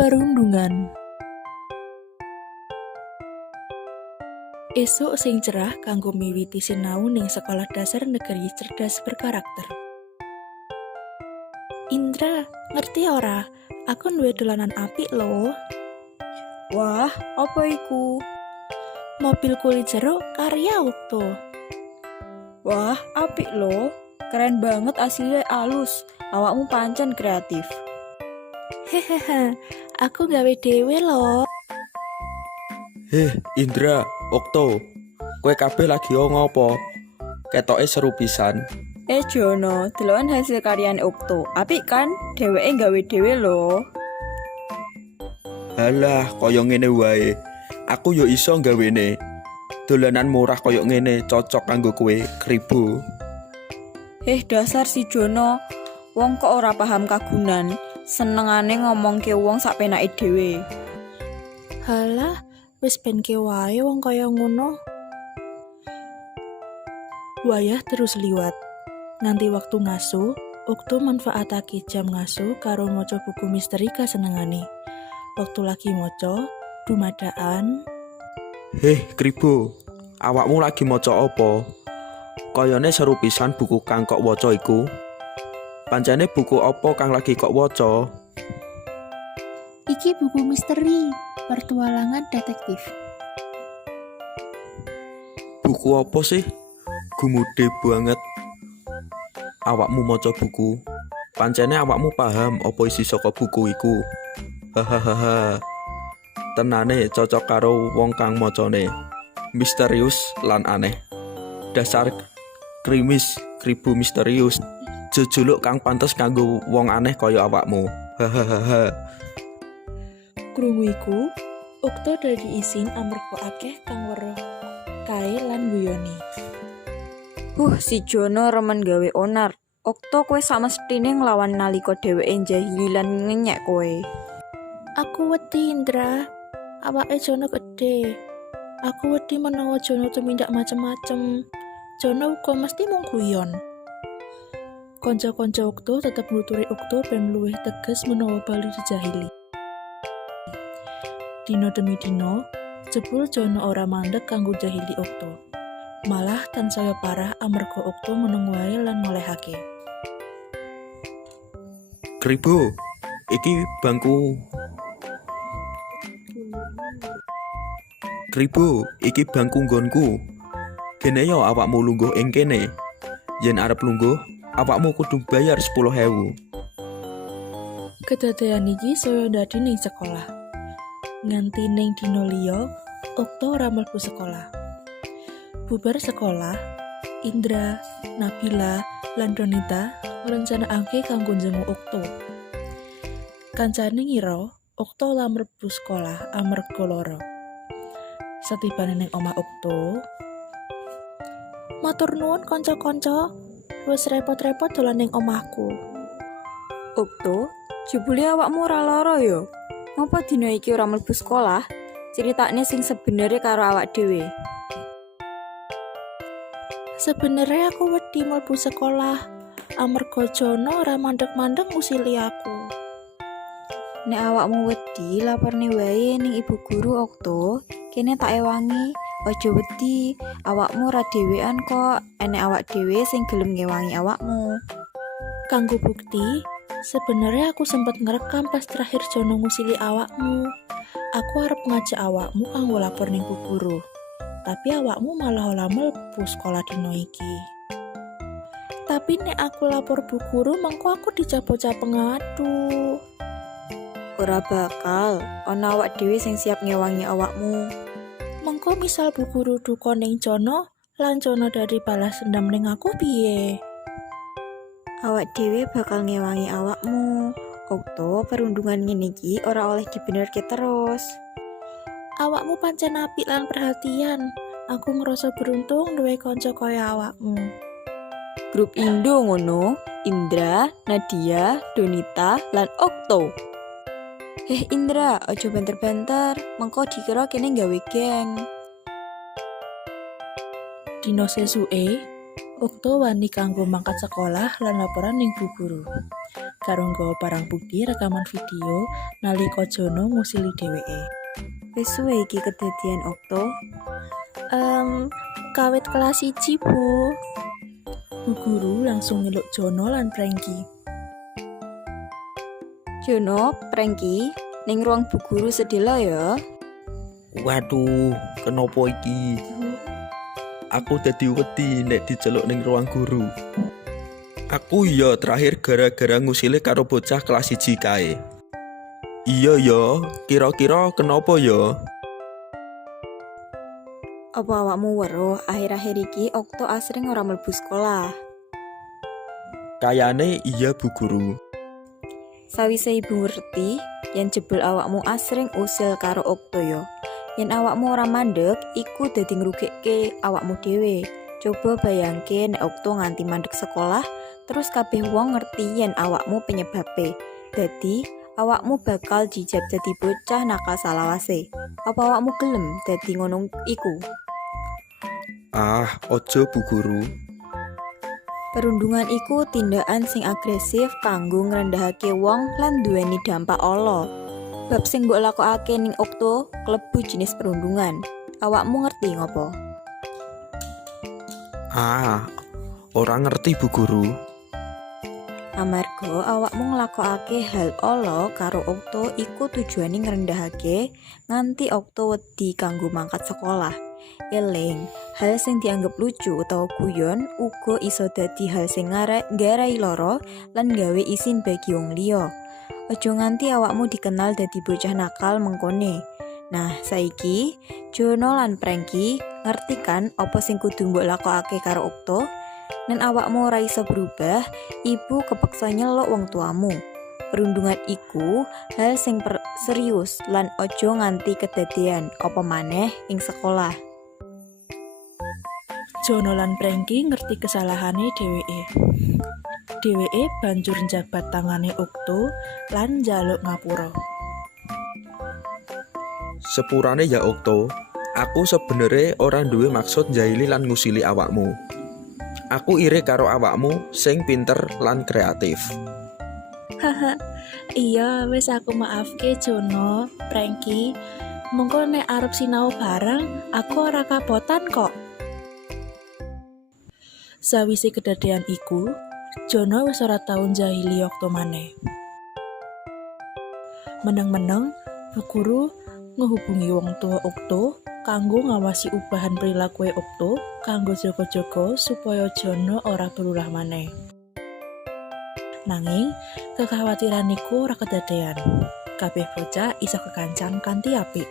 Perundungan. Esuk sing cerah kanggo miwiti sinau ning Sekolah Dasar Negeri Cerdas Berkarakter. Indra, ngerti ora? Aku duwe dolanan apik lho. Wah, apa iku? Mobil kulit jeruk karya Okto. Wah, apik lho. Keren banget aslinya alus. Awakmu pancen kreatif. Hehehe, aku gawe dhewe lho. Indra, Okto, kowe kabeh lagi ngopo? Ketoke seru pisan. Jono, deloken hasil karyan Okto. Apik kan? Dheweke gawe dhewe lho. Halah, kaya ngene wae. Aku yo iso gawene. Dolanan murah kaya ngene cocok kanggo kowe, Kribo. Dasar si Jono. Wong kok ora paham kagunan. Senengane ngomongke wong sak penake dhewe. Halah, wis benke wae wong kaya ngono. Wayah terus liwat. Nganti waktu ngaso, Okto manfaatake jam ngaso karo maca buku misteri kasenengane. Waktu lagi maca, dumadaan. Kribo, awakmu lagi maca apa? Kayane seru pisan buku kang kok waca iku. Pancene buku apa kang lagi kok waca? Iki buku misteri, petualangan detektif. Buku apa sih? Gumude banget. Awakmu maca buku. Pancene awakmu paham apa isi saka buku iku. Hahaha. Tenane cocok karo wong kang macane. Misterius lan aneh. Dasar kribo misterius. Jejuluk kang pantes kanggo wong aneh kaya awakmu. Hahaha. Krungu iku, Okto dadi isin amarga akeh kang weruh kae lan guyoni. Si Jono remen gawe onar. Okto kowe samestine nglawan nalika dheweke jahili lan ngenyek kowe. Aku wedi Indra, awake Jono gede. Aku wedi menawa Jono tumindak macem-macem. Jono uga mesti mung guyon. Kanca-kanca Okto tetep nuturi Okto ben luwih tegas menawa bali dijahili. Dino demi dino, jebul Jono ora mandeg kanggo jahili Okto. Malah tansaya parah amarga Okto meneng wae lan ngolehake. Kribo, iki bangku. Kribo, iki bangku nggonku. Kene yo awakmu lungguh ing kene. Yen arep lungguh, awakmu kudu bayar 10.000. Kedadean iki saya dadi ning sekolah. Nganti ning dino liya, Okto ora mlebu sekolah. Bubar sekolah, Indra, Nabila, lan Donita ngrencanakake kanggo njenguk Okto. Kancane ngira Okto ora mlebu sekolah amarga lara. Setibane ning omah Okto, matur nuwun kanca-kanca, wis repot-repot dolan ning omahku. Okto, jebule awakmu ora lara ya? Ngopo dina iki ora mlebu sekolah? Critakne sing sebenere karo awak dhewe. Sebenarnya aku wedi mlebu sekolah, amarga Jono ora mandeg-mandeg ngusili aku. Nek awakmu wedi, laporne wae ning ibu guru Okto. Kene tak ewangi. Aja wedi, awakmu ora dhewean kok. Enek awak dhewe sing gelem ngewangi awakmu. Kanggo bukti, sebenarnya aku sempat ngerekam pas terakhir Jono ngusili awakmu. Aku arep ngajak awakmu kanggo lapor ning Bu Guru. Tapi awakmu malah ora mlebu sekolah dino iki. Tapi nek aku lapor Bu Guru, mengko aku dicap-cap pengadu. Ora bakal, ana awak dhewe sing siap ngewangi awakmu. Mengko misal Bu Guru duka ning Jono, lan Jono dari balas dendam ning aku piye? Awak dhewe bakal ngewangi awakmu. Okto, perundungan ngene iki ora oleh dibenerke terus. Awakmu pancen apik lan perhatian. Aku ngerasa beruntung duwe kanca kaya awakmu. Grup Indo ngono, Indra, Nadia, Donita, lan Okto. Indra, aja banter-banter, mengko dikira kene gawe geng. Dino sesuke, Okto wani kanggo mangkat sekolah lan laporan ning Bu Guru. sarung nggawa barang bukti rekaman video nalika Jono ngusili dheweke. Wis suwe iki kedadian Okto? Kawit kelas 1, Bu. Bu guru langsung ngeluk Jono lan Prengki. Jono, Prengki, ning ruang bu guru sedelo ya. Waduh, kenapa iki? Aku dadi wedi nek diceluk ning ruang guru. Aku ya terakhir gara-gara ngusile karo bocah kelas 1 kae. Iya ya, kira-kira kenapa ya? Apa awakmu weruh akhir-akhir iki Okto asring ora mlebu sekolah? Kayane iya Bu Guru. Sawise ibu ngerti yen jebul awakmu asring usil karo Okto ya. Yen awakmu ora mandeg, iku dadi ngrugikke awakmu dhewe. Coba bayangke nek Okto nganti mandeg sekolah, terus kabeh wong ngerti yen awakmu penyebabe. Dadi awakmu bakal dijab dadi bocah nakal salawase. Apa awakmu gelem dadi ngono iku? Ah, ojo Bu Guru. Perundungan iku tindakan sing agresif kanggo ngrendahake wong lan duweni dampak ala. Bab sing mbok lakokake ning Okto klebu jenis perundungan. Awakmu ngerti ngopo? Ah, ora ngerti Bu Guru. Amarga awakmu nglakokake hal ala karo Okto iku tujuane ngrendahake nganti Okto wedi kanggo mangkat sekolah. Eling, hal sing dianggep lucu utawa guyon uga iso dadi hal sing nggarai lara lan gawe isin bagi wong liya. Aja nganti awakmu dikenal dadi bocah nakal mengkone. Nah, saiki Jono lan Prengki ngerti kan apa sing kudu mbok lakokake karo Okto? Nen awakmu ora iso berubah, ibu kepeksa nyeluk wong tuamu. Perundungan iku hal sing serius lan ojo nganti kedadean apa maneh ing sekolah. Jono lan Prengki ngerti kesalahane dheweke. Dheweke banjur njabat tangane Okto lan njaluk ngapura. Sepurane ya Okto, aku sebenere ora duwe maksud njaili lan ngusili awakmu. Aku iri karo awakmu sing pinter lan kreatif. Iya, wis aku maafke Jono, Prengki. Mengko nek arep sinau bareng, aku ora kabotan kok. Sawise kedadean iku, Jono wis ora tau njahili Okto maneh. Meneng-meneng, Bu Guru ngehubungi wong tua Okto kanggo ngawasi ubahan perilaku Okto kanggo jaga-jaga supaya Jono ora berulah maneh. Nanging, kekhawatiran iku ora kedadean. Kabeh bocah iso kekancan kanthi apik.